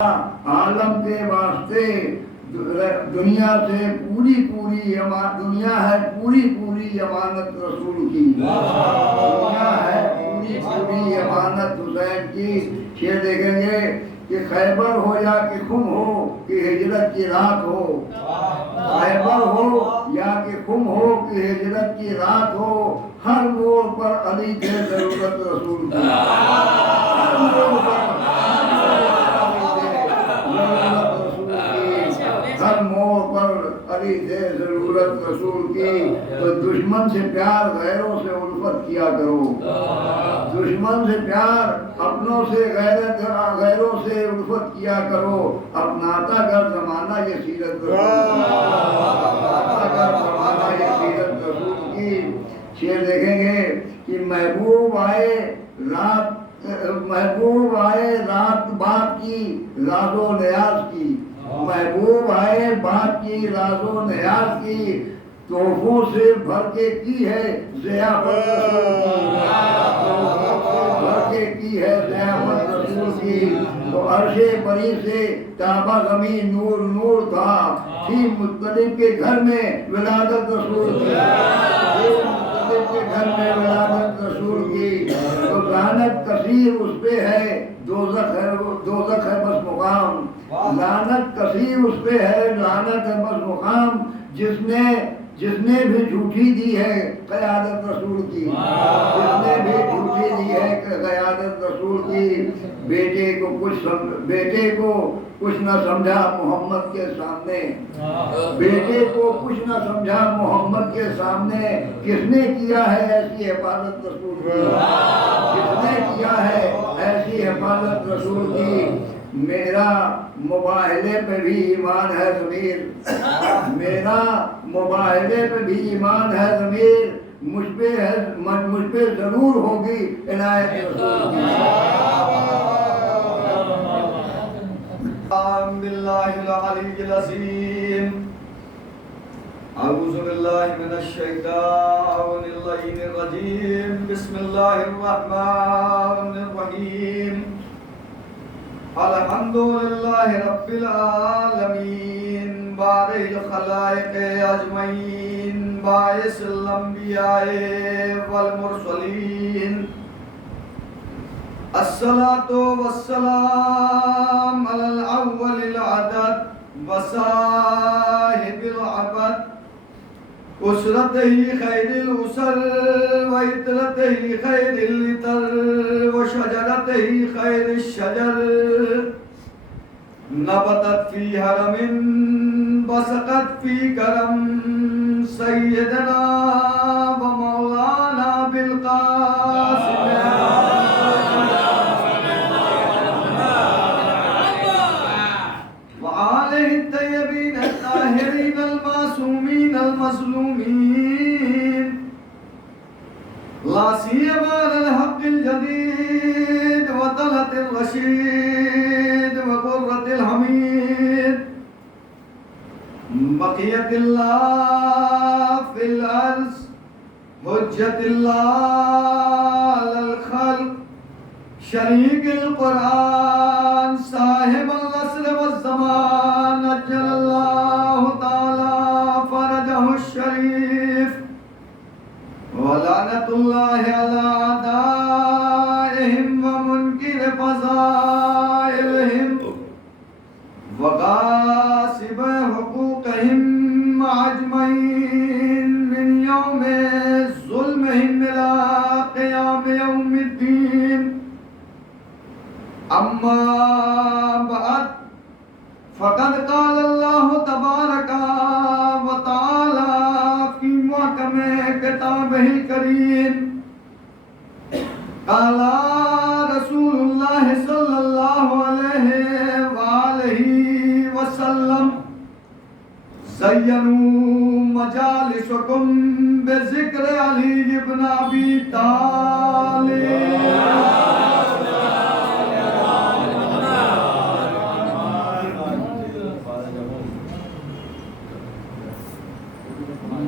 आलम के वास्ते दुनिया से दुनिया है पूरी अमानत रसूल की। दुनिया है पूरी अमानत हुसैन की। ये देखेंगे कि खैबर हो या कि खुम हो कि हिजरत की रात हो, खैबर हो या कि खुम हो कि हिजरत की रात हो, हर मोड़ पर अली थे जरूरत रसूल की। हर मोड़ पर हर मोड़ पर अली थे जरूरत रसूल की। तो दुश्मन से प्यार गैरों से उल्फत किया करो, दुश्मन से प्यार अपनों से गैरों से उल्फत किया करो। अपनाता कर जमाना ये सीरत जमाना ये सीरत रसूल की। शेर देखेंगे कि महबूब आए रात बात की राजो नियाज की, महबूब आए बात की राजो नियाज की, तोहफों से भर के की है ज़ियाफत रसूल की। तो अर्शे बरी से ताबा ज़मीन नूर नूर था, थी मुत्तलिब के घर में विलादत रसूल की, के घर में विलादत रसूल की। तो लानत कसीर उस पे है, दोज़ख है बस मुकाम, लानत कसीर उस पे है, लानत है बस मुकाम, जिसने भी झूठी दी है क़यादत रसूल की, जिसने भी झूठी दी है क़यादत रसूल की। बेटे को कुछ न समझा मोहम्मद के सामने, बेटे को कुछ न समझा मोहम्मद के सामने, किसने किया है ऐसी हिफाजत रसूल की, किसने किया है ऐसी हिफाजत रसूल की। मेरा मुबाहले पे भी ईमान है ज़मीर, मेरा मुबाहले पे भी ईमान है ज़मीर, मुझ पे ज़रूर होगी इनायत रसूल की। बिल्लाहिल अलीय्यिल अज़ीम। अऊज़ु बिल्लाहि मिनश शैतानिर रजीम। बिस्मिल्लाहिर रहमानिर रहीम। अल्हम्दुलिल्लाहि रब्बिल आलमीन, बारिल खलाइक़ अजमईन, बाइसिल अंबियाए वल मुरसलीन। अस्सलातु वस्सलाम अलल अव्वलिल अदद व साहिबिल अबद, उसरतिही खैरिल उसर व इतरतिही खैरिल इतर व शजरतिही खैरिश शजर। नबतत फी हरमिन बसकत फी करम, सय्यदना व मौलाना बिल कासिम ला सियमा अल हक़्क़िल जदीद व तलतिल रशीद व क़ुर्रतिल हमीद। बक़ियतिल्लाह फिल अर्ज़ हुज्जतिल्लाह अलल ख़ल्क़, शरीकिल क़ुरआन साहिबुल असर वज़ ज़मान, अज्जलल्लाहु तआला फ़रजहुश शरीफ। वलानतुल्लाहि अला आदाइहिम व मुनकिर फ़ज़ाइलिहिम व गासिब हुकूक़िहिम अजमईन मिन यौमि ज़ुल्मिहिम इला क़ियाम यौमिद्दीन। अम्मा बअद, फ़क़द क़ाल अल्लाहु तबारक व तआला फ़ी मुहकमे किताबिहिल करीम, क़ाला रसूलुल्लाह सल्लल्लाहु अलैहि व आलिहि वसल्लम, ज़य्यनू मजालिसकुम बिज़िक्र अली इब्न अबी तालिब।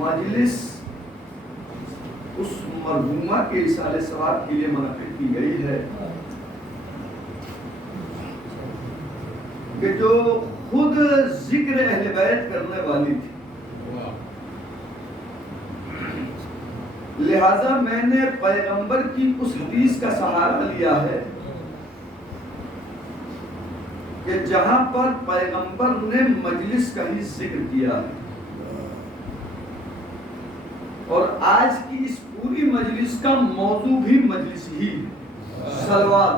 मजलिस उस मरहूमा के इसाले सवाब के लिए मुनक़िद की गई है कि जो खुद जिक्र अहले बैत करने वाली थी, लिहाजा मैंने पैगंबर की उस हदीस का सहारा लिया है कि जहां पर पैगंबर ने मजलिस का ही जिक्र किया है। और आज की इस पूरी मजलिस का मौजू भी मजलिस ही है। सलवात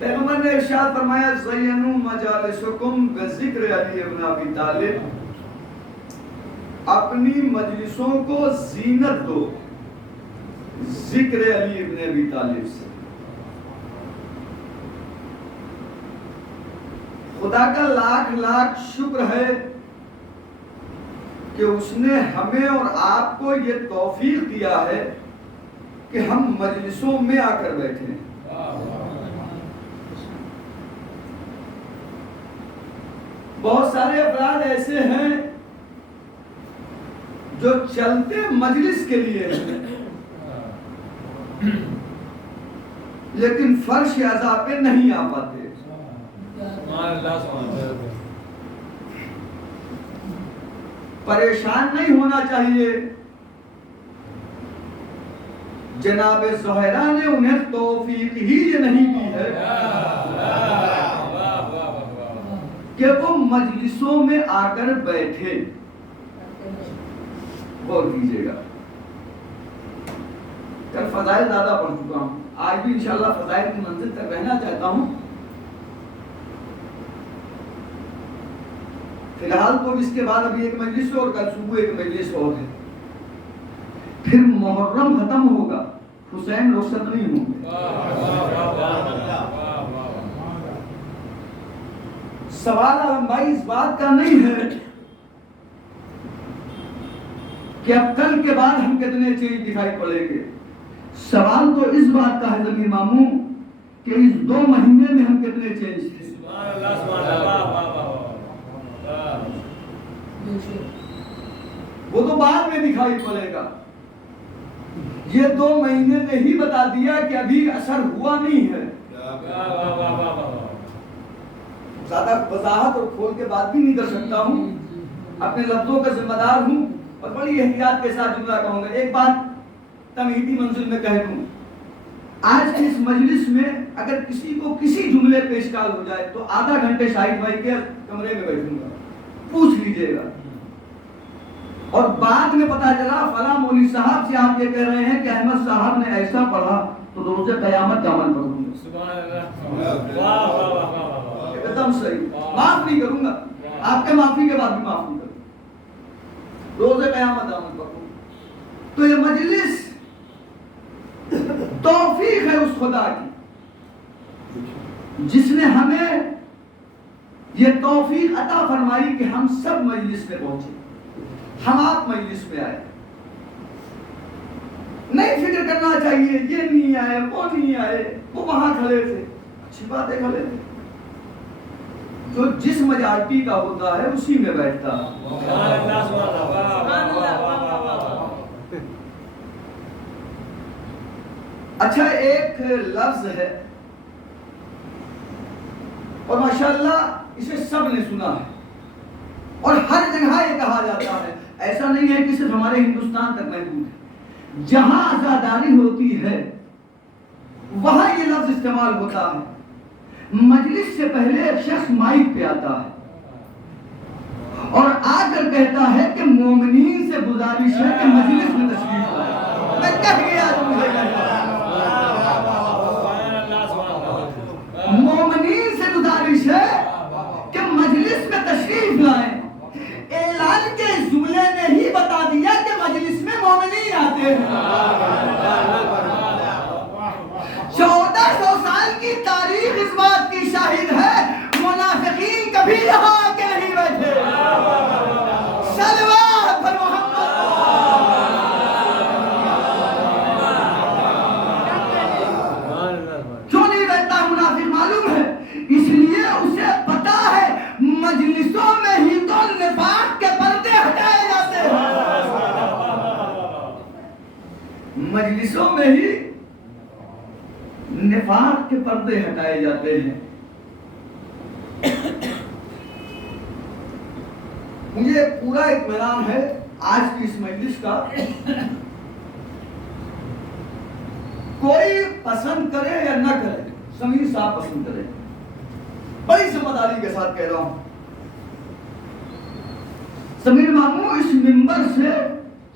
पैगंबर ने इरशाद फरमाया, ज़य्यनू मजालिसकुम बिज़िक्र अली इब्न अबी तालिब, अपनी मजलिसों को जीनत दो जिक्र अली इब्न अबी तालिब से। खुदा का लाख लाख शुक्र है कि उसने हमें और आपको ये तौफीक दिया है कि हम मजलिसों में आकर बैठे हैं। बहुत सारे अफराद ऐसे हैं जो चलते मजलिस के लिए हैं, लेकिन फर्श अज़ा पे नहीं आ पाते। परेशान नहीं होना चाहिए। जनाब ज़ुहैरा ने उन्हें तौफीक ही ये नहीं दी है कि वो मजलिसों में आकर बैठे। गौर कीजिएगा, कल फजाइल ज्यादा पढ़ चुका हूं, आज भी इंशाल्लाह फजाइल की मंजिल तक रहना चाहता हूं। फिलहाल तो इसके बाद अभी एक मजलिस और कल सुबह एक मजलिस और है, फिर मुहर्रम खत्म होगा, हुसैन रोशन नहीं होंगे। सवाल भाई इस बात का नहीं है कि अब कल के बाद हम कितने चेंज दिखाई पड़ेंगे। सवाल तो इस बात का है जमीर मामू कि इस 2 महीने में हम कितने चेंज थे। वो तो बाद में दिखाई पड़ेगा। ये 2 महीने ने ही बता दिया कि अभी असर हुआ नहीं है। ज्यादा वजाहत और खोल के बात भी नहीं कर सकता हूँ, अपने लफ्जों का जिम्मेदार हूँ और बड़ी एहतियात के साथ जुमला कहूंगा। एक बात तमहीदी मंजिल में कह दूं, आज की इस मजलिस में अगर किसी को किसी जुमले पे इश्काल हो जाए तो आधा घंटे शाहिद भाई के कमरे में बैठूंगा, पूछ लीजिएगा। और बाद में पता चला फला मौलवी साहब से आप ये कह रहे हैं कि अहमद साहब ने ऐसा पढ़ा, तो रोज़े क़यामत का अमल पढ़ूंगा। एकदम सही, माफ नहीं करूंगा, आपके माफी के बाद भी माफ नहीं करूंगा, रोज़े क़यामत अमल पढ़ूंगा। तो ये मजलिस तौफीक है उस खुदा की जिसने हमें ये तौफीक अता फरमाई कि हम सब मजलिस में पहुंचे, हम आप मजलिस में आए। नहीं फिक्र करना चाहिए ये नहीं आए, वो नहीं आए, वो वहां खड़े थे, अच्छी बात है खड़े थे। जो जिस मजारती का होता है उसी में बैठता है। अच्छा, एक लफ्ज है और माशाअल्लाह इसे सब ने सुना है और हर जगह ये कहा जाता है, ऐसा नहीं है कि सिर्फ हमारे हिंदुस्तान तक महदूद है। जहां आजादारी होती है वहां ये लफ्ज इस्तेमाल होता है। मजलिस से पहले एक शख्स माइक पे आता है और आकर कहता है कि मोमिनीन से गुजारिश है कि मजलिस में तशरीफ लाएं। मैं कह गया मोमिनीन से गुजारिश है कि मजलिस में तशरीफ लाएं। ऐलान के जुमले ने ही बता दिया कि मजलिस में मोमिनीन आते हैं। 1400 साल की तारीख इस बात की शाहिद है, मुनाफिकीन कभी यहाँ आके नहीं बैठे। सलवात पर मोहम्मद। क्यों नहीं बैठता मुनाफिक मालूम है? इसलिए उसे पता है मजलिसों में ही तो निफाक के पर्दे हटाए जाते हैं। मजलिसों में ही निफाक के पर्दे हटाए जाते हैं। मुझे पूरा इत्मीनान है आज की इस मजलिस का, कोई पसंद करे या न करे, समीर साहब पसंद करे, बड़ी जिम्मेदारी के साथ कह रहा हूं। समीर मामू, इस मिंबर से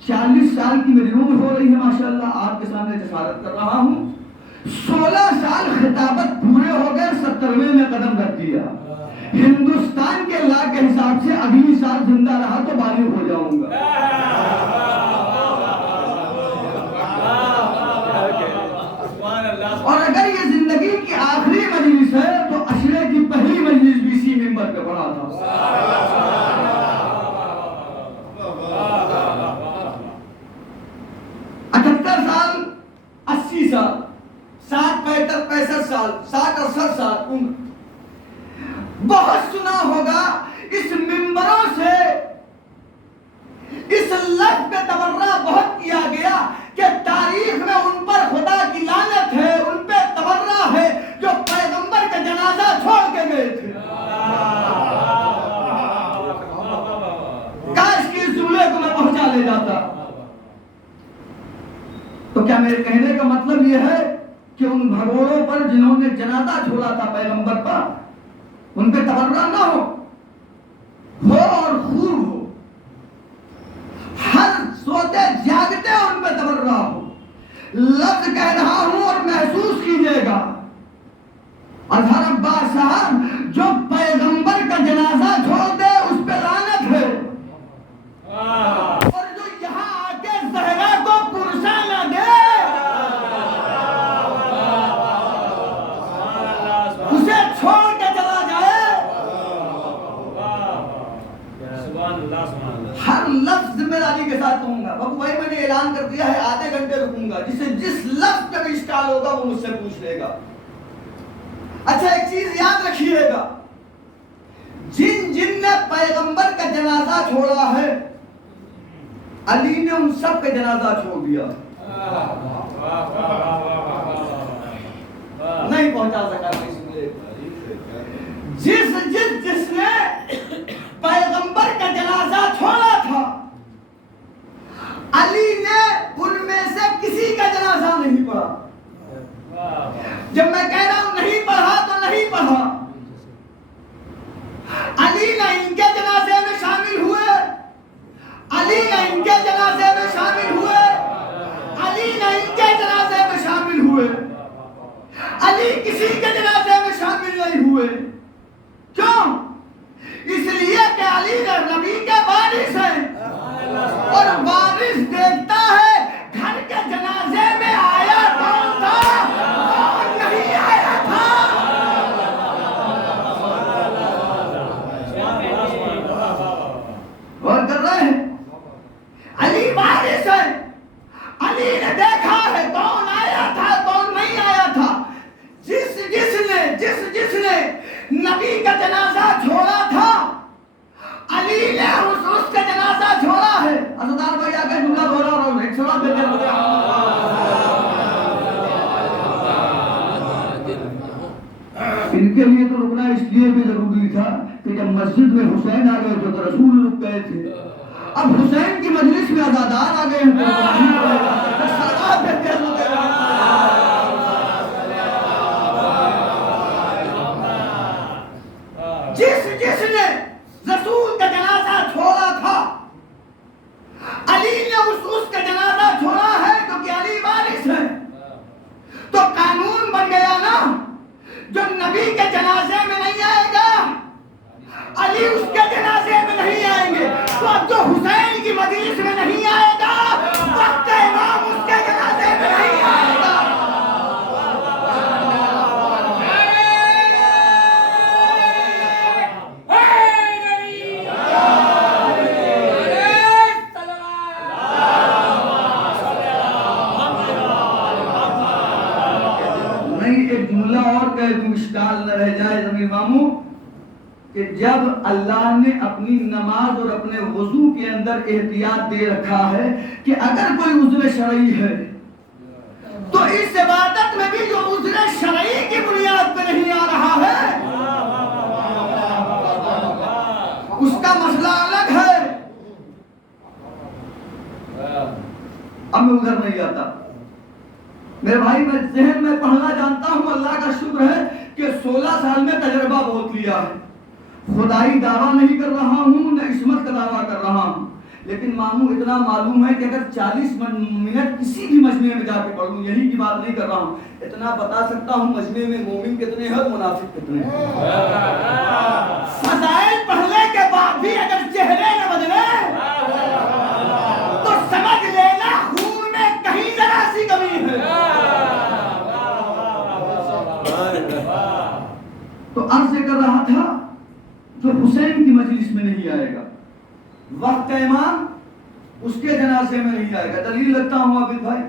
40 साल की मेरी उम्र हो रही है माशाल्लाह, आपके सामने जसारत कर रहा हूं। 16 साल खिताबत पूरे हो गए, 70वें में कदम रख दिया। हिंदुस्तान के ला के हिसाब से अगली साल जिंदा रहा तो बालिग हो जाऊंगा। और अगर ये जिंदगी की आखिरी मजलिस है तो अशरे की पहली मजलिस भी इसी मिंबर पे पढ़ा था। 78 साल, 80 साल, 60, 65, 65 साल, 60, 68 साल उम्र। बहुत सुना होगा इस मिंबरों से इस लफ्ज़ पे तबर्रा बहुत किया गया कि तारीख में उन पर खुदा की लानत है, उन पे तबर्रा है जो पैगंबर का जनाजा छोड़ के गए थे। काश कि इस जुमले को मैं पहुंचा ले जाता। तो क्या मेरे कहने का मतलब यह है कि उन भगोड़ों पर जिन्होंने जनाजा छोड़ा था पैगंबर पर, उन पे तबर्रा ना हो और खूब हो, हर सोते जागते उन पे तबर्रा हो। लफ्ज कह रहा हूं और महसूस कीजिएगा, अजहर अब्बास साहब जो पैगंबर का जनाजा छोड़ दे उस पे लानत है, और जो यहां आके जहरा को पुरसा ना दे उसे छोड़ के चला जाए। हर लफ्ज जिम्मेदारी के साथ कहूंगा। बाबू भाई मैंने ऐलान कर दिया है आधे घंटे रुकूंगा, जिसे जिस लफ्ज पे भी इश्काल होगा वो मुझसे पूछ लेगा। अच्छा एक चीज याद रखिएगा, जिन जिन ने पैगंबर का जनाजा छोड़ा है अली ने उन सब का जनाजा छोड़ दिया। नहीं पहुंचा सका जिसने पैगंबर का जनाजा छोड़ा था अली ने उनमें से किसी का जनाजा नहीं पढ़ा। जब मैं कह रहा हूं नहीं पढ़ा तो नहीं पढ़ा, अली न इनके जनाजे में शामिल हुए, अली न इनके जनाजे में शामिल हुए, अली न इनके जनाजे में शामिल हुए, अली किसी के जनाजे में शामिल नहीं हुए। क्यों? इसलिए कि अली नबी के वारिस हैं, और वारिस देखता है घर के जनाजे में आया कौन था, कौन नहीं आया था। और कर रहे हैं, अली वारिस है, अली ने देखा है कौन आया था कौन नहीं आया था। जिसने नबी का जनाजा छोड़ा था अली ने उसका जनाजा छोड़ा है। असदार भाई आगे जुमला दोहरा रहा हूं, एक सवाल देते हैं। इनके लिए तो रुकना इसलिए भी जरूरी था कि जब मस्जिद में हुसैन आ गए तो रसूल रुक गए थे। अब हुसैन की मजलिस में अज़ादार आ गए हैं तो रुकना पड़ेगा। सलावत देते हैं। जिसने रसूल का जनाजा छोड़ा था अली ने उसका जनाजा छोड़ा है क्योंकि अली वारिस है। तो कानून बन गया ना, जो नबी के जनाजे में नहीं आएगा अली उसके जनाजे में नहीं आएंगे। तो अब जो हुसैन की मजलिस में नहीं आएगा वक्त इमाम उसके जनाजे में नहीं आएगा। न रह जाए जमीन मामू कि जब अल्लाह ने अपनी नमाज और अपने वजू के अंदर एहतियात दे रखा है कि अगर कोई उज़्र शरई है तो इस इबादत में भी जो उज़्र शरई की बुनियाद पे नहीं आ रहा है उसका मसला अलग है। अब मैं उधर नहीं जाता मेरे भाई, मैं ज़हन में पढ़ना जानता हूँ। अल्लाह का शुक्र है कि 16 साल में तजर्बा बहुत लिया है। खुदाई दावा नहीं कर रहा हूँ, न इस्मत का दावा कर रहा हूँ, लेकिन मामू इतना मालूम है कि अगर 40 मिनट किसी भी मजमे में जाके पढ़ूं, यही की बात नहीं कर रहा हूँ, इतना बता सकता हूँ मजमे में मोमिन कितने हैं, मुनाफिक कितने हैं। फज़ाइल पढ़ने के बाद भी अगर चेहरे न बदले तो समझ लेना खून में कहीं जरा सी कमी है। तो अर्ज़ कर रहा था जो हुसैन की मजलिस में नहीं आएगा, वक्त इमाम उसके जनाजे में नहीं आएगा। दलील लगता हूं आबिद भाई,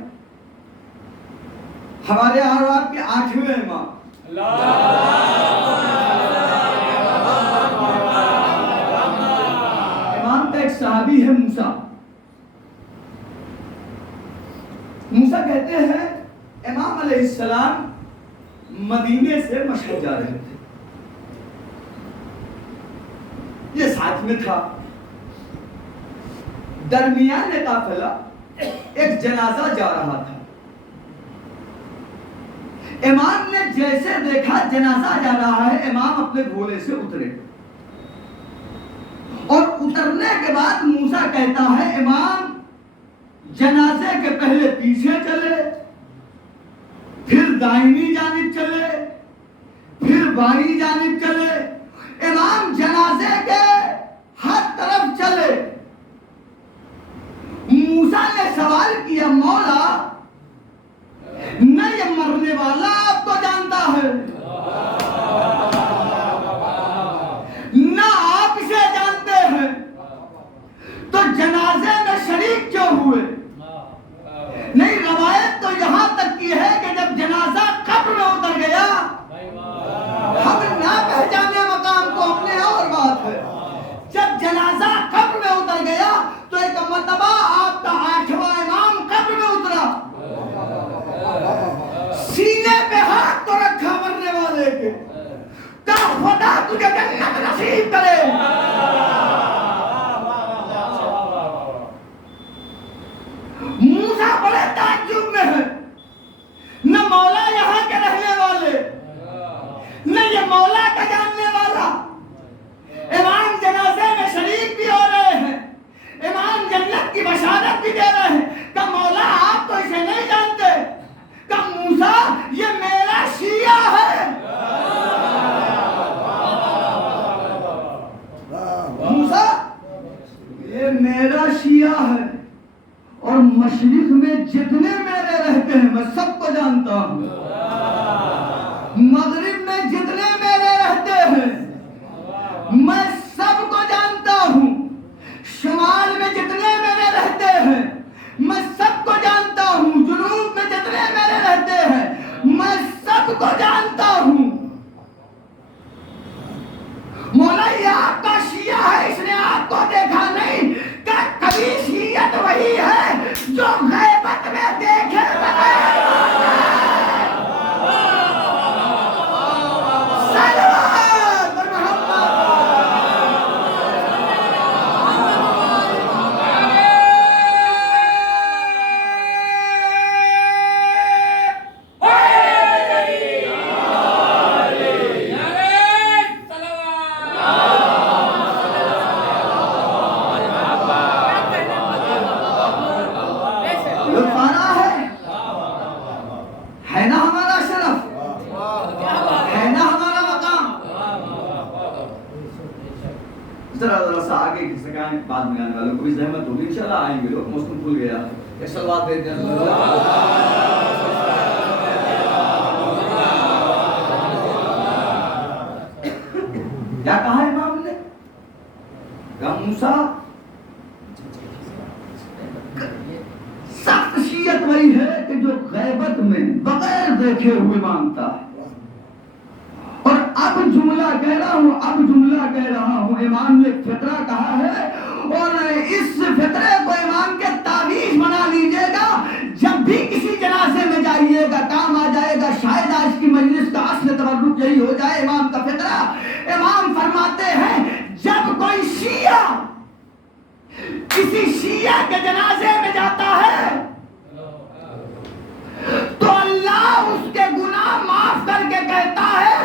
हमारे आरवाब के 8वें इमाम इमाम का एक सहाबी है मूसा। मूसा कहते हैं इमाम अलैहिस्सलाम मदीने से मशहद जा रहे थे, ये साथ में था। दरमियान काफिला एक जनाजा जा रहा था। इमाम ने जैसे देखा जनाजा जा रहा है, इमाम अपने घोड़े से उतरे और उतरने के बाद मूसा कहता है इमाम जनाजे के पहले पीछे चले, फिर दाहिनी जानिब चले, फिर बाईं जानिब चले, इमाम जनाजे के हर तरफ चले। मूसा ने सवाल किया मौला न ये मरने वाला आपको जानता है, न आप इसे जानते हैं, तो जनाजे में शरीक क्यों हुए? नहीं, रवायत तो यहां तक की है कि जब जनाजा कब्र में उतर गया, हम ना पहचाने मकाम को अपने और बात है, जब जनाजा कब्र में उतर गया तो एक मर्तबा आपका 8वां इमाम कब्र में उतरा, सीने पे हाथ तो रखा मरने वाले के, कहा खुदा तुझे जन्नत नसीब करे। मूसा बड़े ताज्जुब में है, न मौला यहाँ के रहने वाले, न ये मौला का जानने वाला। इमाम जनाजे में शरीक भी हो रहे हैं, इमाम जन्नत की बशारत भी दे रहे हैं। का मौला आप तो इसे नहीं जानते? का मूसा ये मेरा शिया है। मूसा ये मेरा शिया है और मशरिक में जितने मेरे रहते हैं मैं सबको जानता हूं, मगरिब में जितने मेरे रहते हैं मैं सबको जानता हूं, शुमाल में जितने मेरे रहते हैं मैं सबको जानता हूं, जुनूब में जितने मेरे रहते हैं मैं सबको जानता हूं। मौला ये आपका शिया है, इसने आपको देखा नहीं। क्या कभी शियत वही है जो गैबत में देखे बगैर बाद में आने वालों को भी जहमत होगी, इंशाल्लाह आएंगे लोग। मौसम खुल गया है, सलवात दे दें। क्या कहा इमाम ने? कहा मूसा सख्त शियत वही है कि जो गैबत में बगैर देखे हुए मानता है। और अब जुमला कह रहा हूं, इमाम ने फितरा कहा है और इस फितरे को इमाम के तावीज बना लीजिएगा। जब भी किसी जनाजे में जाइएगा सुमैया के जनाजे में जाता है तो अल्लाह उसके गुनाह माफ करके कहता है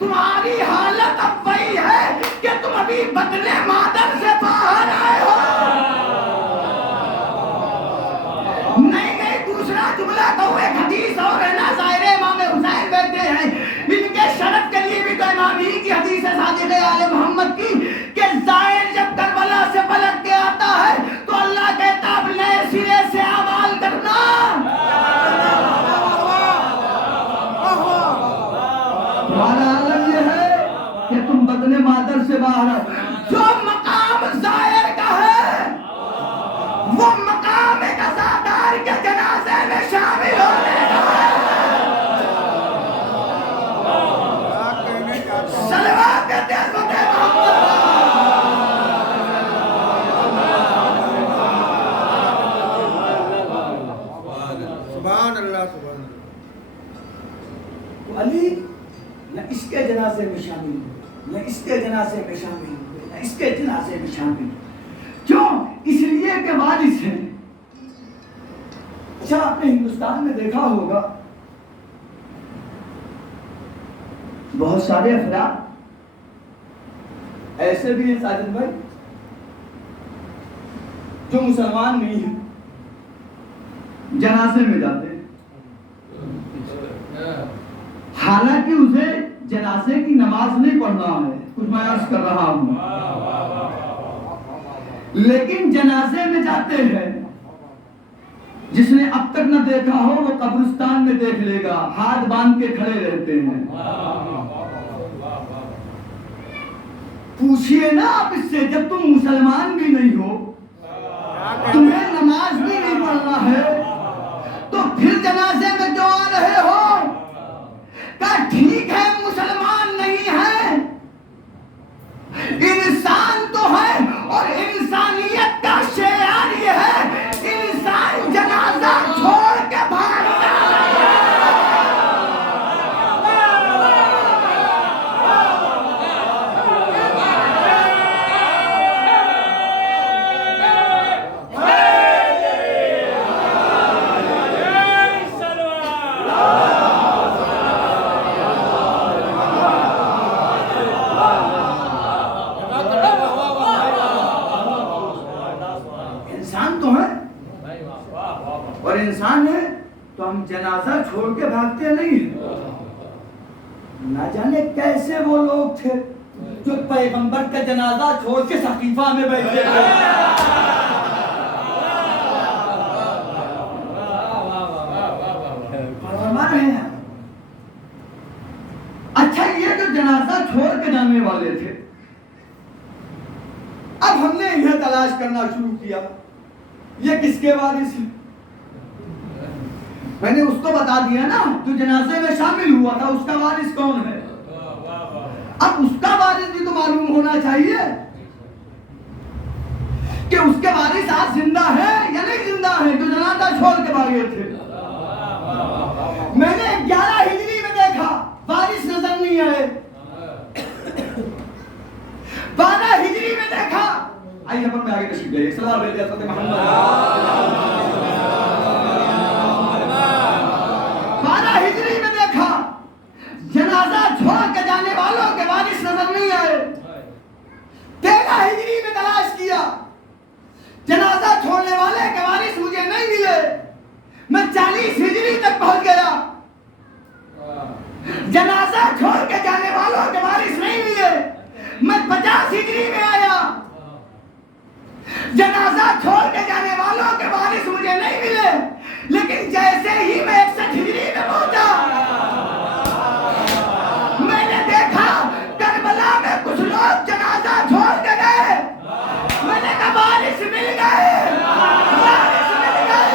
तुम्हारी हालत अब वही है कि तुम अभी बदले मादर से बाहर आए हो। नहीं दूसरा जुमला कहूँ, एक हदीस और है ना, ज़ाहिर इमाम हुसैन बैठे हैं, इनके शरफ के लिए भी तो इमाम ही की हदीस है सादिक़ आले मोहम्मद की कि ज़ाहिर जब करबला से पलट के आता है तो अल्लाह कहता अब नए सिरे से अमाल करना। तुम्हारा आलम ये है कि तुम बदले मादर से बाहर, जो मकाम ज़ाहिर का है वो मकाम एक अज़ादार के जनाजे में शामिल होने का है। सलवात देते हैं सुभान अल्लाह सुभान अल्लाह। तो अली न इसके जनाजे में शामिल हुए, न इसके जनाजे में शामिल हुए, न इसके जनाजे में शामिल हुए। क्यों? इसलिए के वारिस है। अच्छा, आपने हिंदुस्तान में देखा होगा बहुत सारे अफराद ऐसे भी हैं साजिद भाई जो मुसलमान नहीं है, जनाजे में जाते हैं, हालांकि उसे जनाजे की नमाज नहीं पढ़ना है, कुछ मैं अर्ज कर रहा हूं, लेकिन जनाजे में जाते हैं। जिसने अब तक न देखा हो वो कब्रिस्तान में देख लेगा, हाथ बांध के खड़े रहते हैं। पूछिए ना आप इससे, जब तुम मुसलमान भी नहीं हो, तुम्हें नमाज भी नहीं पढ़ना है, तो फिर जनाजे में क्यों आ रहे हो? क्या ठीक है मुसलमान नहीं है, इंसान तो है, और इंसानियत का शेयार ये है इंसान जनाजा छोड़ के भागता है। इंसान तो है, और इंसान है तो हम जनाजा छोड़ के भागते नहीं। ना जाने कैसे वो लोग थे जो पैगंबर का जनाजा छोड़ के सकीफा में बैठे थे। अच्छा, ये जो जनाजा छोड़ के जाने वाले थे, अब हमने इन्हें तलाश करना शुरू किया, ये किसके वारिस है? मैंने उसको बता दिया ना जो जनाजे में शामिल हुआ था, उसका वारिस कौन है। अब उसका वारिस भी तो मालूम होना चाहिए कि उसके वारिस आज जिंदा है या नहीं जिंदा है, जो जनाजा छोड़ के भागे थे। मैंने 11 हिजरी में देखा, वारिस नजर नहीं आए। 12 हिजरी में देखा, आइए अपन में आगे तशरीफ लाइए। सलाम अलैहि मोहम्मद। 12 हिजरी में देखा, जनाजा छोड़ के जाने वालों के वारिस नजर नहीं आए। 13 हिजरी में तलाश किया, जनाजा छोड़ने वाले के वारिस मुझे नहीं मिले। मैं 40 हिजरी तक पहुंच गया, जनाजा छोड़ के जाने वालों के वारिस नहीं मिले। मैं 50 हिजरी में आया, जनाजा छोड़ के जाने वालों के वारिस मुझे नहीं मिले। लेकिन जैसे ही मैं 61 हिजरी में पहुंचा, मैंने देखा करबला में कुछ लोग जनाजा छोड़ के गए। मैंने कहा वारिस मिल गए, वारिस मिल गए,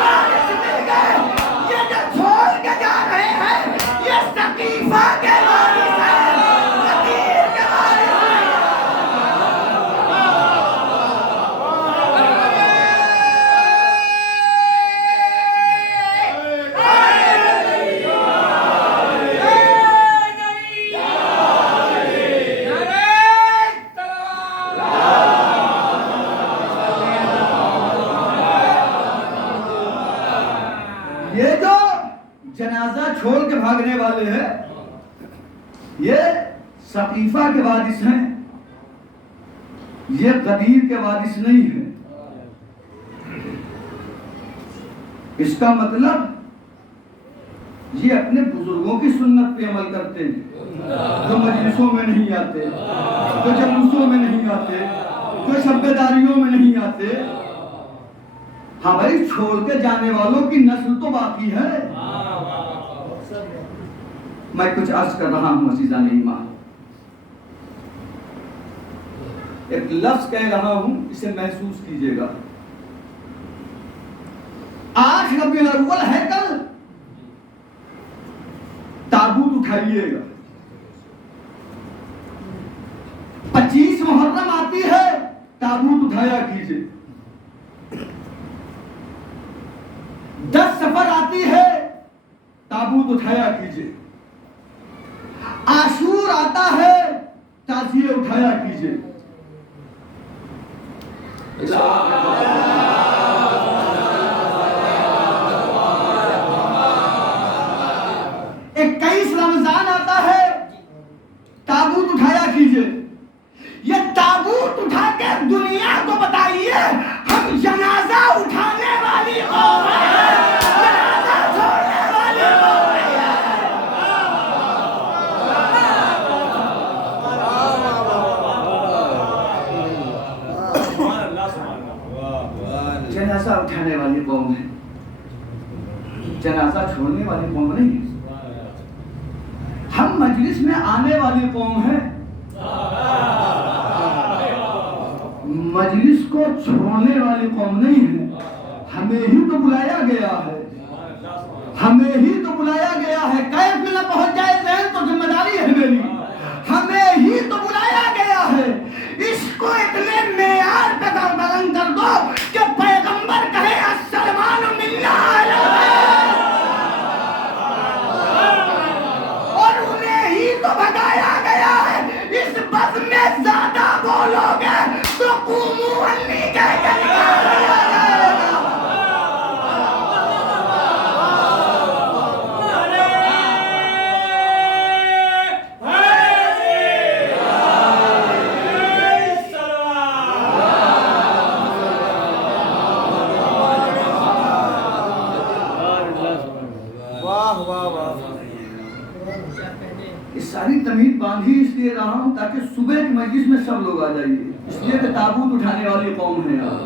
वारिस मिल गए। ये जो छोड़ के जा रहे हैं ये सकीफा के वारिस हैं, नदीर के वारिस हैं। ये जो जनाजा छोड़ के भागने वाले हैं, ये सकीफा के वारिस हैं, ये गदीर के वारिस नहीं है। इसका मतलब ये अपने बुजुर्गों की सुन्नत पे अमल करते हैं, जो मजलिसों में नहीं आते, जो जलूसों में नहीं आते, जो शब्बेदारियों में नहीं आते। हाँ भाई, छोड़ के जाने वालों की नस्ल तो बाकी है। मैं कुछ अर्ज कर रहा हूं अजीजा ईमान, एक लफ्ज कह रहा हूं, इसे महसूस कीजिएगा। 8 रबीउल अव्वल है कल, ताबूत उठाइएगा। 25 मुहर्रम आती है, ताबूत उठाया कीजिए। 10 सफर आती है, ताबूत उठाया कीजिए। आशूर आता है, ताजिए उठाया कीजिए। 21 रमजान आता है, ताबूत उठाया कीजिए। ये ताबूत उठा के दुनिया को बताइए, हम जनाजा उठाने वाली कौम है, जनाजा छोड़ने वाली कौम है। जनाजा उठाने वाली कौम है, जनाजा छोड़ने वाली कौम नहीं है। हम मजलिस में आने वाली कौम है, मजलिस को छोड़ने वाली कौम नहीं है। हमें ही तो बुलाया गया है, हमें ही तो बुलाया गया है। कैफ में न पहुंच जाए जहन तो जिम्मेदारी है मेरी। हमें ही तो बुलाया गया है। इसको इतने मेयार पे बुलंद कर दो कि पैगंबर कहे अस्सलाम मिन्ना तो भगाया गया है। इस बस में ज्यादा बोलोगे तो कुमू अन्नी कह के निकाल दिया जाएगा। वाह वाह वाह। इस सारी तमीज बांधी इसलिए रहा हूं ताकि सुबह की मजलिस में सब लोग आ जाइए, इसलिए कि ताबूत उठाने वाली कौम है यार।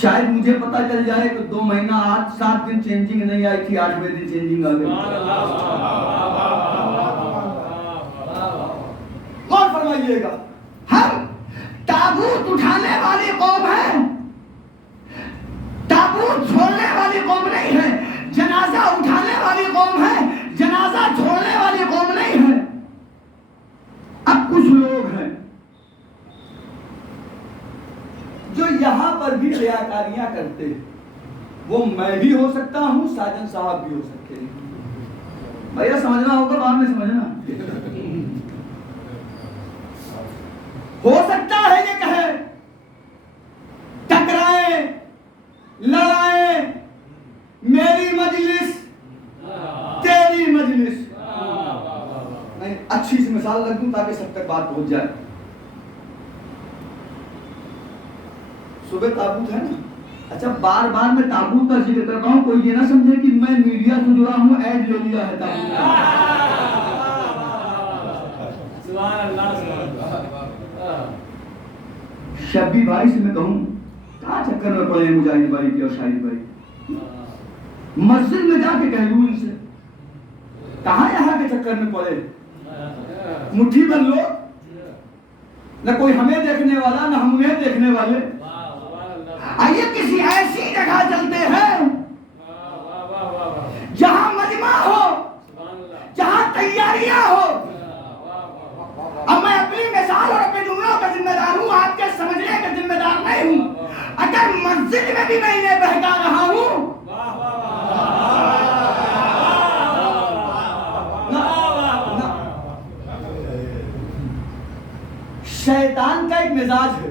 शायद मुझे पता चल जाए कि 2 महीना 7 दिन चेंजिंग नहीं आई थी, 8वें दिन चेंजिंग आ गई। और फरमाइएगा, हम ताबूत उठाने वाली कौम है, ताबूत छोड़ने वाली कौम नहीं है। जनाजा उठाने वाली कौम है, जनाजा छोड़ने वाली कौम नहीं है। अब कुछ लोग हैं जो यहां पर भी रियाकारियां करते हैं। वो मैं भी हो सकता हूं, साजन साहब भी हो सकते हैं। भैया समझना होगा, बाद में समझना। हो सकता है ये कहे टकराए, लड़ाए, मेरी मजलिस तेरी मजलिस। मैं अच्छी सी मिसाल रख दूं ताकि सब तक बात पहुंच जाए। सुबह ताबूत है ना, अच्छा बार बार मैं ताबूत का जिक्र कर रहा हूं, कोई ये ना समझे कि मैं मीडिया से जुड़ा हूं, ऐड ले लिया है ताबूत। सुभान अल्लाह, शब्बी भाई से मैं कहूं, कहां चक्कर में पड़े मुजाहिद भाई की और शाहिद भाई। मस्जिद में जाके कह लूं इनसे, कहां यहां के चक्कर में पड़े। मुट्ठी भर लोग, न कोई हमें देखने वाला, न हम उन्हें देखने वाले। आइए किसी ऐसी जगह चलते हैं जहां मजमा हो, जहां तैयारियां हो। अब मैं अपनी मिसाल और अपने जुमलों का जिम्मेदार हूं, आपके समझने का जिम्मेदार नहीं हूं। अगर मस्जिद में भी मैं इन्हें बहका रहा हूं, शैतान का एक मिजाज है,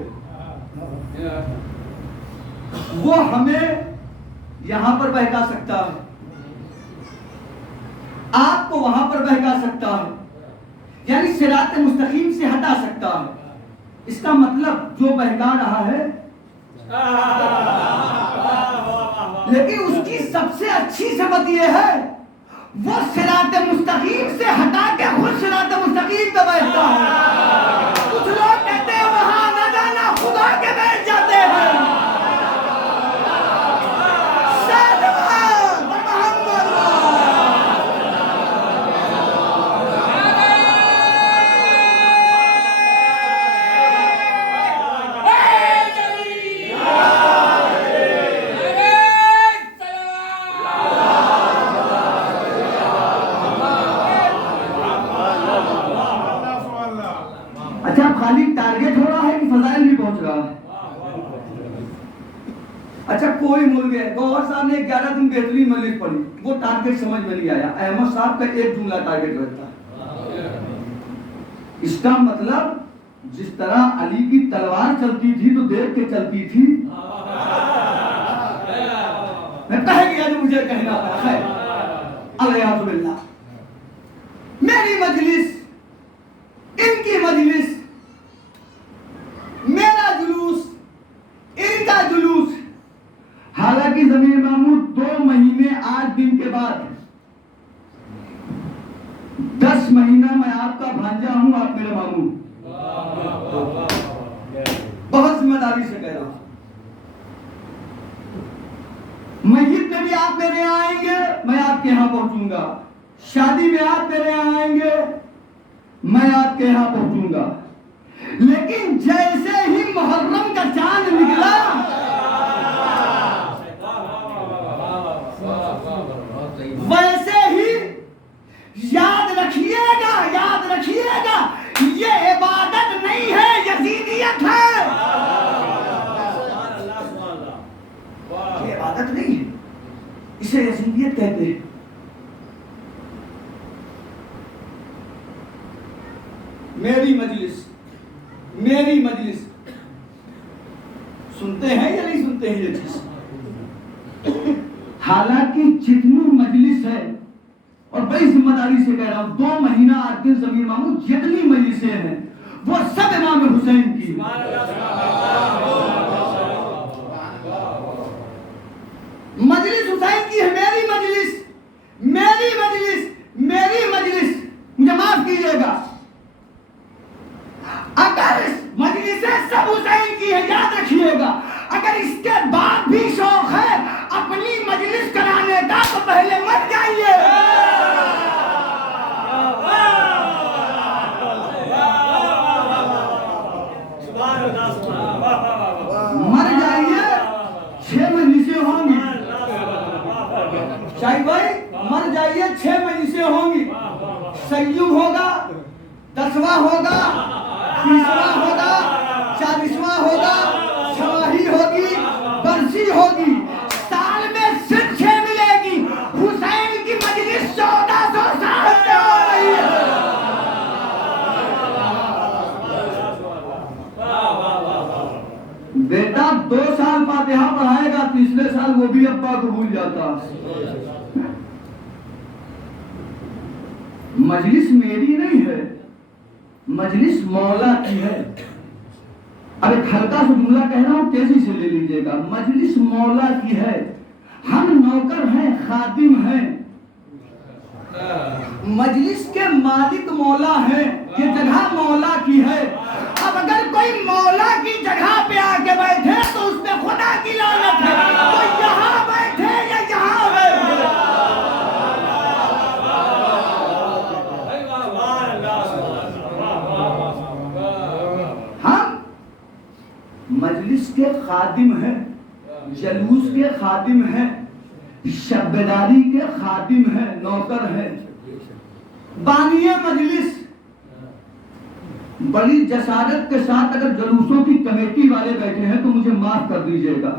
वो हमें यहां पर बहका सकता है, आपको वहां पर बहका सकता है, यानी सिरात मुस्तकीम से हटा सकता है। इसका मतलब जो बहका रहा है, लेकिन उसकी सबसे अच्छी सबक यह है वो सिरात मुस्तकीम से हटा के खुद सिरात मुस्तकीम पे बैठता है। कुछ लोग कहते हैं वहां न जाना, खुदा के बैठ जाते हैं। अच्छा, खाली टारगेट हो रहा है कि फजाइल भी पहुंच रहा है? अच्छा, कोई मुल्क है, गौहर साहब ने 11 दिन बेहतरीन मजलिस पढ़ी, वो टारगेट समझ में नहीं आया। अहमद साहब का एक जुमला टारगेट रहता है। इसका मतलब जिस तरह अली की तलवार चलती थी तो देख के चलती थी। मैं कह गया जो मुझे कहना था। अल्लाह, मेरी मजलिस, इनकी मजलिस, मेरा जुलूस, इनका जुलूस। हालांकि ज़मीर महमूद 2 महीने 8 दिन के बाद 10 महीना मैं आपका भांजा हूं, आप मेरे मामू। बहुत जिम्मेदारी से कह रहा हूं। मस्जिद में भी आप मेरे यहाँ आएंगे, मैं आपके यहाँ पहुंचूंगा। शादी में आप मेरे यहाँ आएंगे, मैं आपके यहाँ पहुंचूंगा। लेकिन जैसे ही मुहर्रम का चांद निकला, वैसे ही याद रखिएगा, याद रखिएगा, ये इबादत नहीं है, यजीदियत है। ये इबादत नहीं है, इसे यजीदियत कहते हैं। मेरी मजलिस, मेरी मजलिस, सुनते हैं या नहीं सुनते हैं ये चीज? हालांकि जितनी मजलिस है, और बड़ी जिम्मेदारी से कह रहा हूं, 2 महीना 8 दिन ज़मीर महमूद जितनी मजलिसें हैं वो सब इमाम हुसैन की। मजलिस हुसैन की है। मेरी मजलिस, मेरी मजलिस, मेरी मजलिस। मुझे माफ कीजिएगा, अगर मजलिसें सब हुसैन की है, याद रखिएगा, अगर इसके बाद भी शौक है अपनी मजलिस कराने का तो पहले मर जाइए। मर जाइए, 6 मजलिसें होंगी। शाहिद भाई, मर जाइए, 6 मजलिसें होंगी। सय्युम होगा, 10वां होगा, 20वां होगा, 40वां होगा, छमाही होगी, बरसी होगी। साल में सिर्फ 6 मिलेगी। हुसैन की मजलिस 1400 साल से हो रही है। बेटा 2 साल फातिहा पढ़ाएगा, तीसरे साल वो भी अब्बा को भूल जाता। मजलिस मेरी नहीं है, मजलिस मौला की है। अब एक हल्का सा जुमला कह रहा हूं, तेजी से ले लीजिएगा। मजलिस मौला की है, हम नौकर हैं, खादिम हैं। मजलिस के मालिक मौला हैं, ये जगह मौला की है। अब अगर कोई मौला की जगह पे आके बैठे तो उस पे खुदा की लानत है। तो यहाँ बैठे या यहाँ बैठे, हम मजलिस के खादिम हैं, जलूस के खादिम हैं, शब्बेदारी के खादिम हैं, नौकर हैं। बानिए मजलिस बड़ी जसारत के साथ अगर जलूसों की कमेटी वाले बैठे हैं तो मुझे माफ कर दीजिएगा।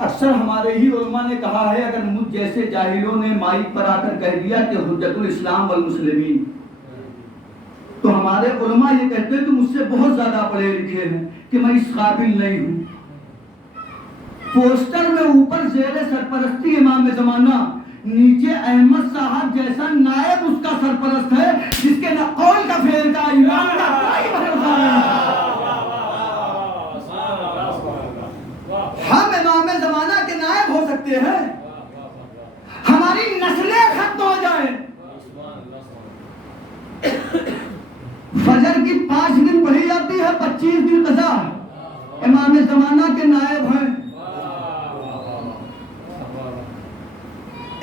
अक्सर हमारे ही उलमा ने कहा है, अगर मुझ जैसे जाहिलों ने माइक पर आकर कह दिया कि हुज्जतुल इस्लाम वल मुस्लिमीन, तो हमारे उलमा ये कहते हैं कि मुझसे बहुत ज्यादा पढ़े लिखे हैं कि मैं इस काबिल नहीं हूं। पोस्टर में ऊपर जेर सरपरस्ती इमाम जमाना, नीचे अहमद साहब जैसा नायब उसका सरपरस्त है, जिसके न कौल का फेर का ईमान का कोई भरोसा नहीं। हम इमाम जमाना के नायब हो सकते हैं, हमारी नस्लें खत्म हो जाए। फजर की 5 दिन पढ़ी जाती है, 25 दिन कज़ा, इमाम जमाना के नायब हैं।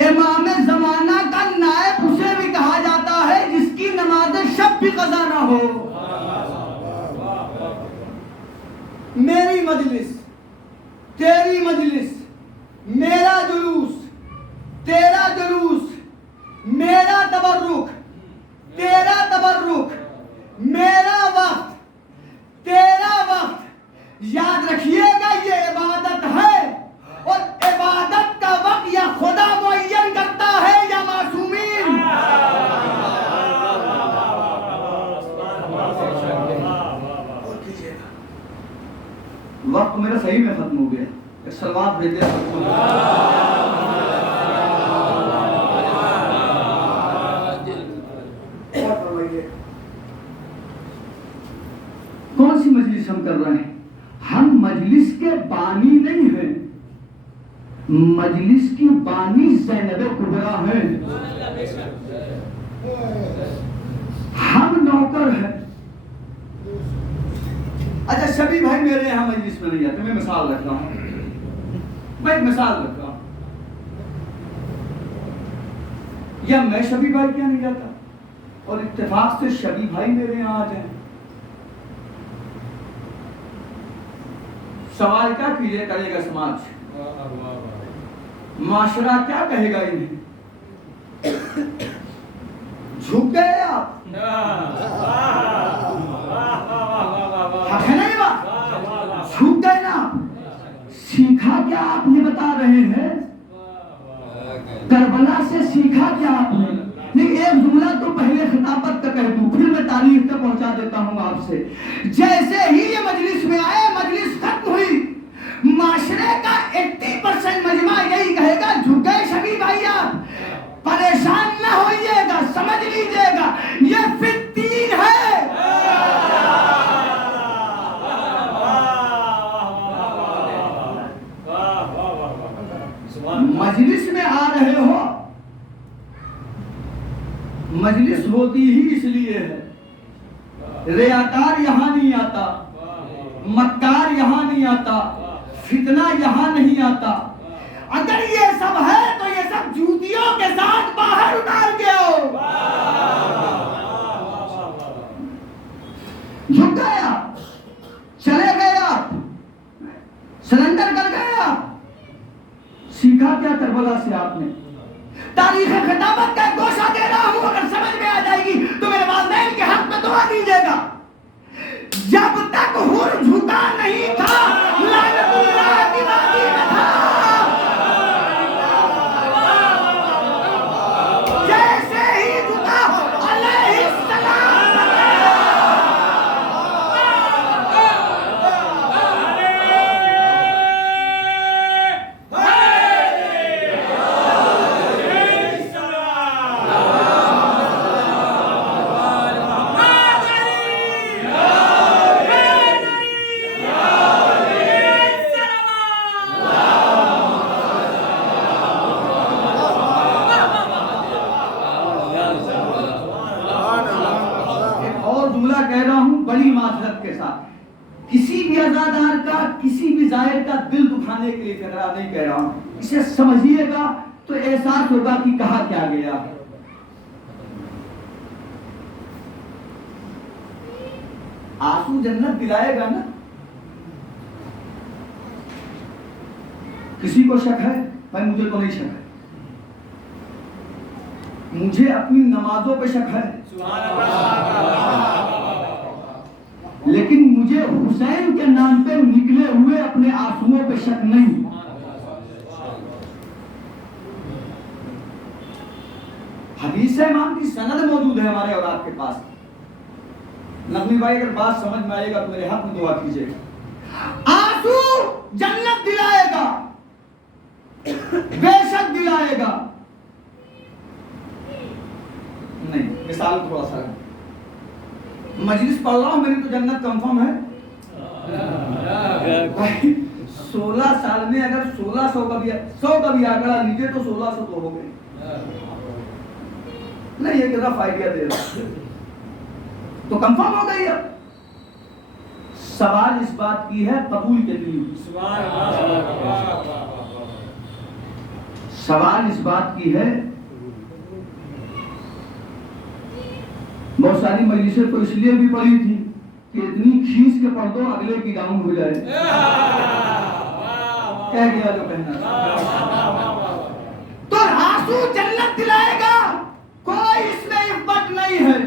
इमाम जमाना का नायब उसे भी कहा जाता है जिसकी नमाज शब भी कज़ा ना हो। मेरी मजलिस, तेरी मजलिस, मेरा जुलूस, तेरा जुलूस, मेरा तबर्रुक, तेरा तबर्रुक, मेरा वक्त, तेरा वक्त, याद रखिएगा ये इबादत है, और इबादत का वक्त या खुदा मुअय्यन करता है या मासूमीन। वक्त मेरा सही में खत्म हो गया। एक सलवात भेज दिया। कौन सी मजलिस हम कर रहे हैं? हम मजलिस के बानी नहीं हैं, मजलिस की बानी ज़ैनब कुबरा है। हम नौकर हैं। अच्छा, सभी भाई मेरे यहाँ मजलिस में नहीं आते। मैं मिसाल रख रहा हूँ, मैं एक मिसाल रख रहा हूँ, या मैं शबी भाई क्या नहीं जाता, और इत्तेफाक से शबी भाई मेरे यहाँ आ जाए। सवाल क्या कीजिए करेगा समाज, माशरा क्या कहेगा इन्हें? झुक गए आप? है नहीं बात? झुक गए ना? सीखा क्या आपने बता रहे हैं? करबला से सीखा क्या आपने? नहीं, एक जुमला तो पहले खिताबत का कह दूं, फिर मैं तारीख तक पहुंचा देता हूं आपसे। जैसे ही ये मजलिस में आए, मजलिस खत्म हुई, माशरे का 80% मजमा यही कहेगा, झुक गए शबी भाई आप, परेशान न होइएगा, समझ लीजिएगा ये फित्तीन है। मजलिस में आ रहे हो, मजलिस होती ही इसलिए है। रियाकार यहां नहीं आता, मक्कार यहां नहीं आता, फितना यहां नहीं आता। अगर ये सब है तो ये सब जूतियों के साथ बाहर उतार के आओ। झुक गए आप, चले गए आप, सरेंडर कर गए आप। सीखा क्या करबला से आपने? तारीख खिताबत का गोशा दे रहा हूं, अगर समझ में आ जाएगी तो मेरे वालिदैन के हक में दुआ दीजिएगा। जब तक हुर झुका नहीं था, लानतुल्लाह की वादी में था। जैसे ही झुका, अलैहिस्सलाम कह रहा हूं बड़ी माजरत के साथ, किसी भी अज़ादार का, किसी भी ज़ाहिर का दिल दुखाने के लिए नहीं कह रहा हूं। इसे समझिएगा तो एहसास होगा कि कहा क्या गया है। आंसू जन्नत दिलाएगा ना? किसी को शक है? भाई मुझे तो नहीं शक है, मुझे अपनी नमाजों पे शक है, लेकिन मुझे हुसैन के नाम पे निकले हुए अपने आंसुओं पे शक नहीं। हदीस इमाम की सनद मौजूद है हमारे और आपके पास। नकवी भाई अगर बात समझ में आएगा तो मेरे हक में दुआ कीजिएगा। आंसू जन्नत दिलाएगा, लो थोड़ा सा, मजलिस पढ़ रहा हूँ, मेरी तो जन्नत कंफर्म है भाई। 16 साल में अगर 1600 का भी 100 का भी आंकड़ा नीचे तो 1600 तो हो गए। नहीं, ये रफ आइडिया दे रहा तो कंफर्म हो गई। अब सवाल इस बात की है कबूल के लिए, सवाल इस बात की है, बहुत सारी मजलिसें तो इसलिए भी पड़ी थी कि इतनी खींच के पढ़ दो अगले की डाउन हो जाए। कह गया जो कहना। तो आंसू जन्नत दिलाएगा, कोई इसमें इफ्फत नहीं है।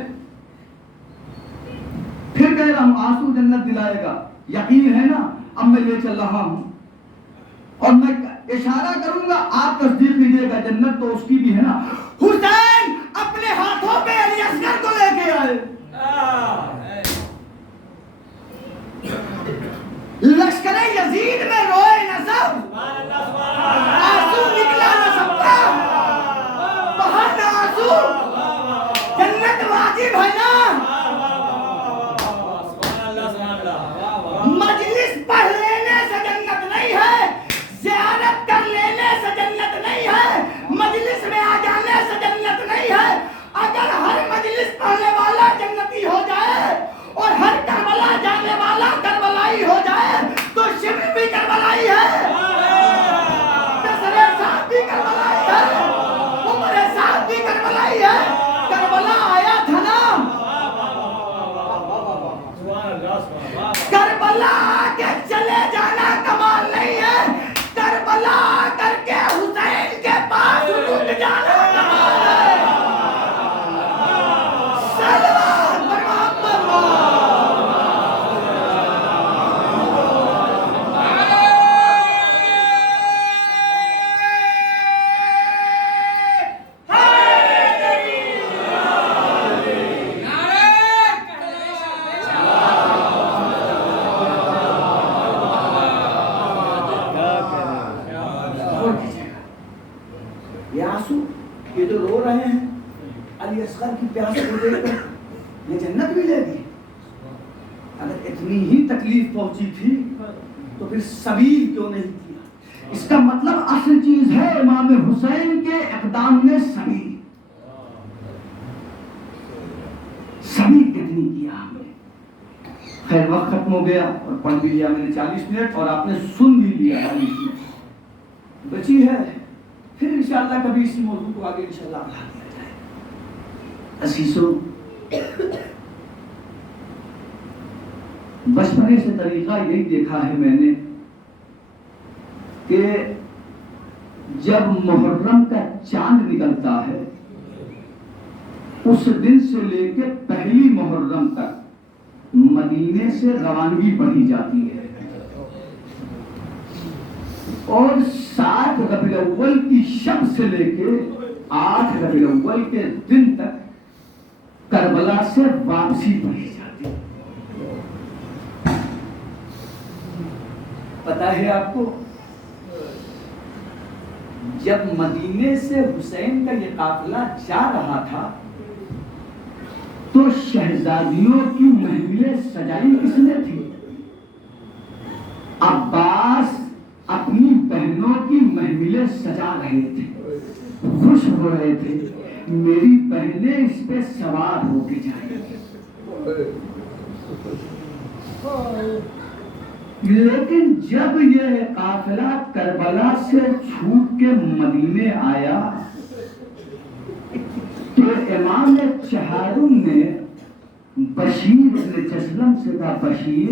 फिर कह रहा हूं आंसू जन्नत दिलाएगा, यकीन है ना। अब मैं ले चल रहा हूं और मैं इशारा करूंगा, आप तस्दीक कीजिएगा, जन्नत तो उसकी भी है ना। हुसैन अपने हाथों पे अली असगर को लेके आए, लश्कर यजीद में रोए न सब, आंसू निकला न सबका, बहा न आंसू, जन्नत वाजिब है ना। मजलिस पढ़ लेने से जन्नत नहीं है, ज़ियारत कर लेने से जन्नत नहीं है, मजलिस में आ जाने से जन्नत नहीं है। अगर हर मजलिस पढ़ने वाला जन्नती हो जाए और हर करबला जाने वाला करबलाई हो जाए तो शिब्र भी करबलाई है, कसरे साहब भी करबलाई है, उमर साहब भी करबलाई है। करबला आया था ना, करबला आके चले जाना कमाल नहीं है, करबला करके हुसैन के पास रुक जाना कमाल है। सलवात पर मोहम्मद। ये आंसू, ये जो रो रहे हैं, अली असगर की प्यास को देखकर ये जन्नत मिलेगी। अगर इतनी ही तकलीफ पहुंची थी तो फिर सबील क्यों नहीं किया? इसका मतलब असल चीज है इमाम हुसैन के इक़दाम में सबील कितनी किया हमने। खैर वक्त खत्म हो गया और पढ़ भी लिया मैंने 40 मिनट और आपने सुन भी लिया 40 मिनट बची है। फिर इंशाअल्लाह कभी इसी मौजूद को आगे इंशाअल्लाह बढ़ा दिया जाए। असीसों, बचपने से तरीका यही देखा है मैंने कि जब मुहर्रम का चांद निकलता है उस दिन से लेकर पहली मुहर्रम तक मदीने से रवानगी बढ़ी जाती है और 7 रबीउल अव्वल की शब से लेके 8 रबीउल अव्वल के दिन तक करबला से वापसी बढ़ी जाती है। पता है आपको, जब मदीने से हुसैन का ये काफिला जा रहा था तो शहजादियों की महफिलें सजाई किसने थी? अब्बास अपनी बहनों की महफिलें सजा रहे थे, खुश हो रहे थे, मेरी बहनें इस पे सवार होके जाएंगी। लेकिन जब यह काफिला करबला से छूट के मदीने आया तो इमाम चहारुम ने बशीर इब्न जसलम से कहा, बशीर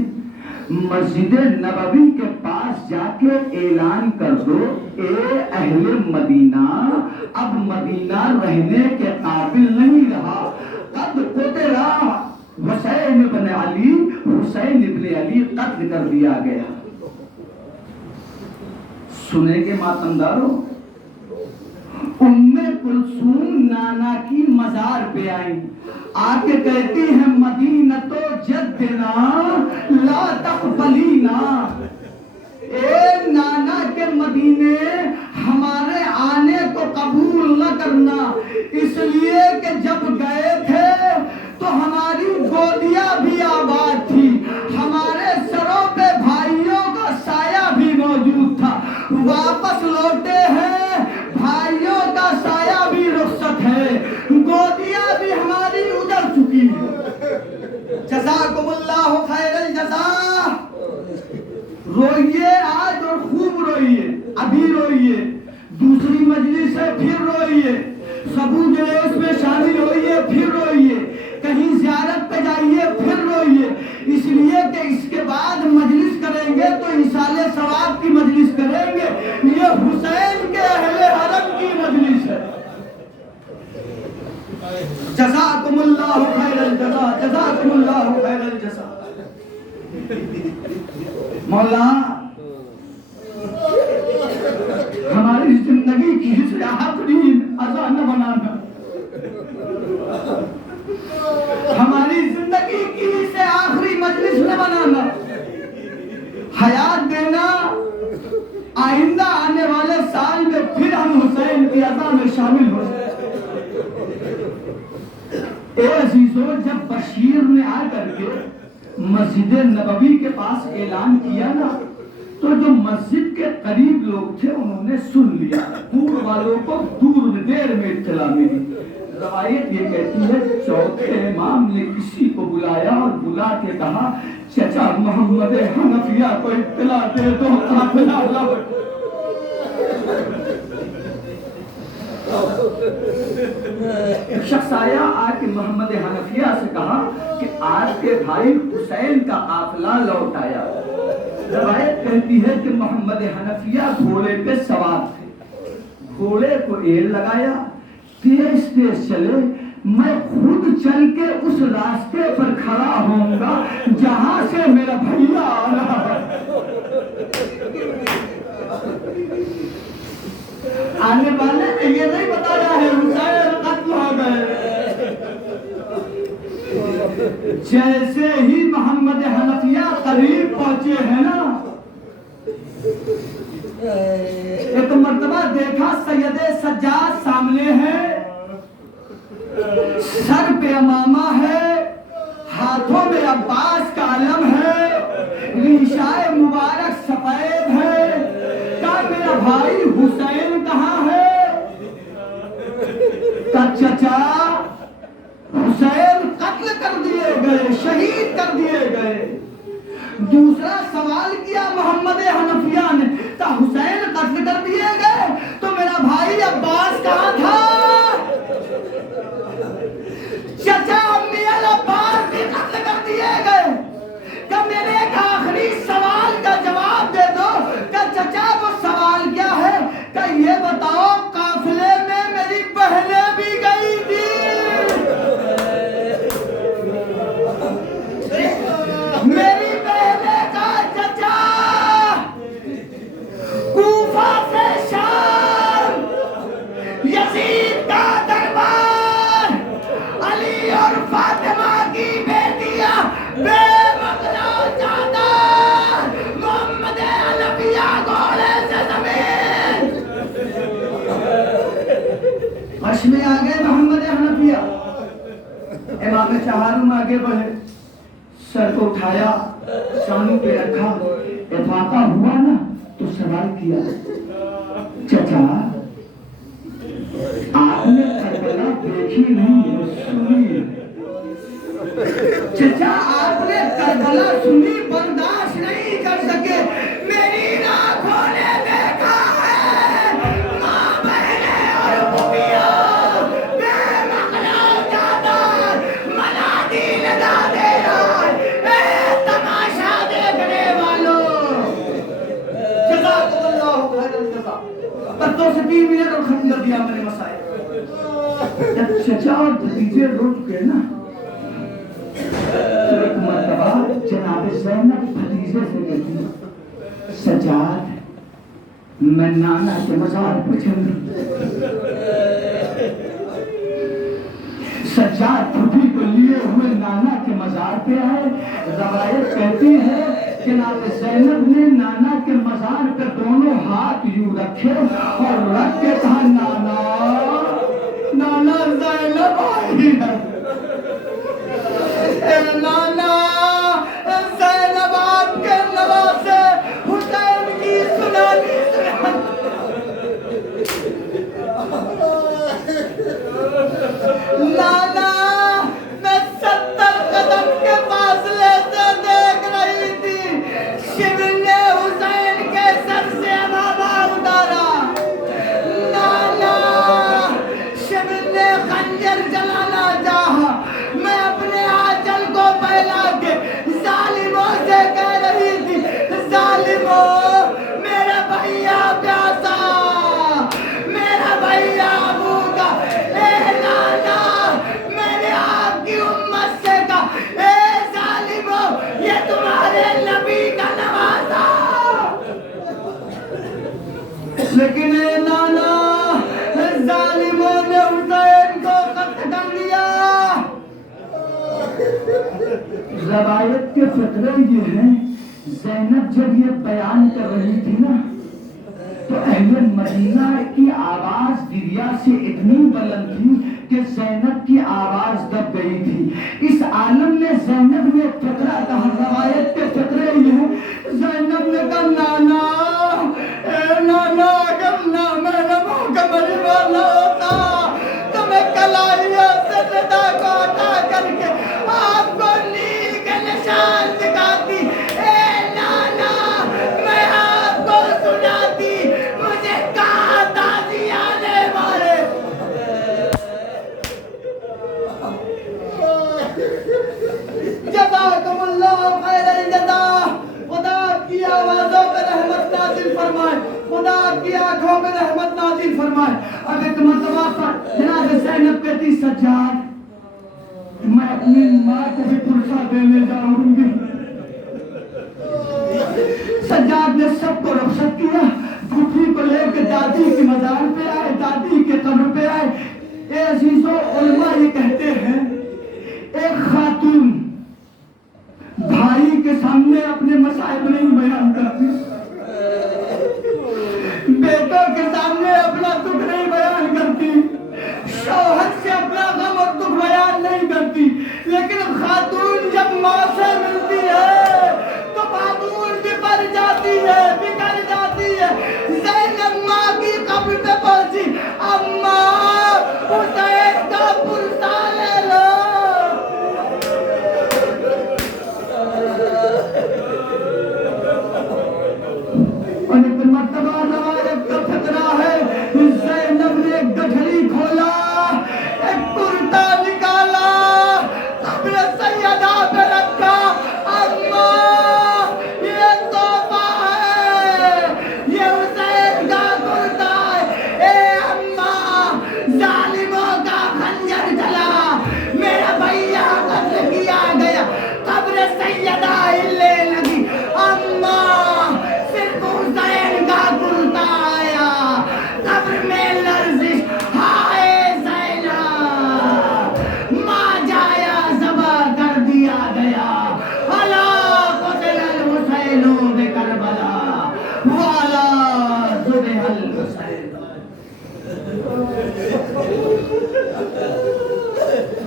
मस्जिद नबवी के पास जाके ऐलान कर दो, ए अहले मदीना, अब मदीना रहने के काबिल नहीं रहा। कद कुतला हुसैन इब्न अली, हुसैन इब्न अली कत्ल कर दिया गया। सुनेंगे मातमदारों, उम्मे कुलसूम नाना की मजार पे आई, आके कहती है मदीना तो जद्दना ला तक़बलीना, ए नाना के मदीने हमारे आने को कबूल न करना, इसलिए कि जब गए थे वापस लौटे हैं, भाइयों का साया भी रुखसत है, गोदियां भी हमारी उजड़ चुकी है। जज़ाकुमुल्लाहु खैरल जज़ा। रोइए आज और खूब रोइए, अभी रोइए, दूसरी मजलिस से फिर रोइए, सबू जुलूस में शामिल होइए फिर रोइए, कहीं ज़ियारत पे जाइए फिर रोइए, इसलिए कि इसके बाद मजलिस करेंगे तो इसाले सवाब की मजलिस करेंगे। ये हुसैन के अहले हरम की मजलिस है। जज़ाकुमुल्लाहु खैरल जज़ा, जज़ाकुमुल्लाहु खैरल जज़ा। मौला हमारी जिंदगी की इस आखिरी अज़ा न बनाना, हमारी जिंदगी की इसे आखिरी मजलिस न बनाना, हयात देना, आइंदा आने वाले साल में फिर हम हुसैन की अज़ा में शामिल हो जाए। ए अजीजों, जब बशीर ने आकर के मस्जिद नबवी के पास ऐलान किया ना, तो जो मस्जिद के करीब लोग थे उन्होंने सुन लिया, दूर वालों को दूर देर में इत्तला मिली। रवायत ये कहती है चौथे इमाम ने किसी को बुलाया और बुला के कहा, चचा मोहम्मद हनफिया को इत्तला दे दो, काफिला लौट। शख्स आया, आके मोहम्मद हनफिया से कहा कि आपके भाई हुसैन का काफिला लौट आया। रवायत कहती है कि मोहम्मद हनफिया घोड़े पे सवार थे, घोड़े को एड़ लगाया, तेज तेज चले, मैं खुद चल के उस रास्ते पर खड़ा होऊंगा जहां से मेरा भैया आ रहा है। आने वाले में ये नहीं बताया है हुसैन कत्ल हो गए। जैसे ही मोहम्मद हनफिया करीब पहुंचे हैं ना, एक मर्तबा देखा सैयदे सज्जाद सामने है, सर पे अमामा है, हाथों में अब्बास का अलम है, रिशाए मुबारक सफेद है। का मेरा भाई हुसैन कहाँ है? का चचा हुसैन कत्ल कर दिए गए, शहीद कर दिए गए। दूसरा सवाल किया मोहम्मद हनफिया ने, का हुसैन कत्ल कर दिए गए तो मेरा भाई अब्बास कहाँ था? चचा अम्मी अल अब्बास भी कत्ल कर दिए गए। का मेरे एक आखिरी सवाल का जवाब दे दो। का चचा वो सवाल क्या है? का ये बताओ काफिले में मेरी बहनें भी गई थी। मेरी बहने का चचा कूफा से शाम, यजीद का दरबार, अली और फातिमा की बेटियां बेमकना चादर, मोहम्मद हनफिया घोड़े से जमीन। हश में आ गए मोहम्मद हनफिया। इमाम चहारुम आगे बढ़े, सर को उठाया, शानू पे रखा, इफाका हुआ ना तो सवाल किया, चचा आपने करबला देखी नहीं है, सुनी? चचा आपने करबला सुनी, बर्दाश्त नहीं कर सके, मेरी आंखों ने देखा है मां बहने और फूफिया बेमकना चादर मनादिल दादे तमाशा देखने वालों। जज़ाकुमुल्लाहु खैरल जज़ा। पर 2 से 3 मिनट और खत्म कर दिया मैंने मसाइल। जब चचा और भतीजे रुक गए ना, तो एक मर्तबा जनाब ज़ैनब भतीजे से कहती, सज्जाद मैं नाना के मज़ार पर चल रही। सज्जाद फूफी को लिए हुए नाना के मज़ार पे आए। रवायत कहती है जनाब ज़ैनब ने नाना के मज़ार पे दोनों हाथ यूं रखे और रख के कहा, नाना नाना ज़ैनब आई है। नाना ज़ैनब आपके नवासे हुसैन की सुनानी सुना। लेकिन ए नाना जालिमों ने हुसैन को कत्ल कर दिया। रवायत के फतरे ये हैं, ज़ैनब जब ये बयान कर रही थी ना, तो अहले मदीना की आवाज दिरिया से इतनी बुलंद थी कि ज़ैनब की आवाज दब गई थी। इस आलम में ज़ैनब ने फतरा कहा, रवायत के फतरे ये हैं, ज़ैनब ने कहा नाना, ए नाना, अगर ना मेरा मुकम्मल वाला होता तो मैं कलाइयों से सदा को हटा करके आपको नील के निशान दिखाती। ए नाना, मैं आपको सुनाती, मुझे कहा ताज़ी आने वाले। जज़ाकुमुल्लाह खैरल जज़ा। खुदा की आवाज़ों पे रहमत नाज़िल फरमाए, खुदा की आंखों में रहमत नाज़िल फरमाए। अब एक मरतबा पर जनाब ज़ैनब कहती, सज्जाद, मैं अपनी माँ को भी पुरसा देने जाऊंगी। सज्जाद ने सबको रुखसत किया, गुफी को लेकर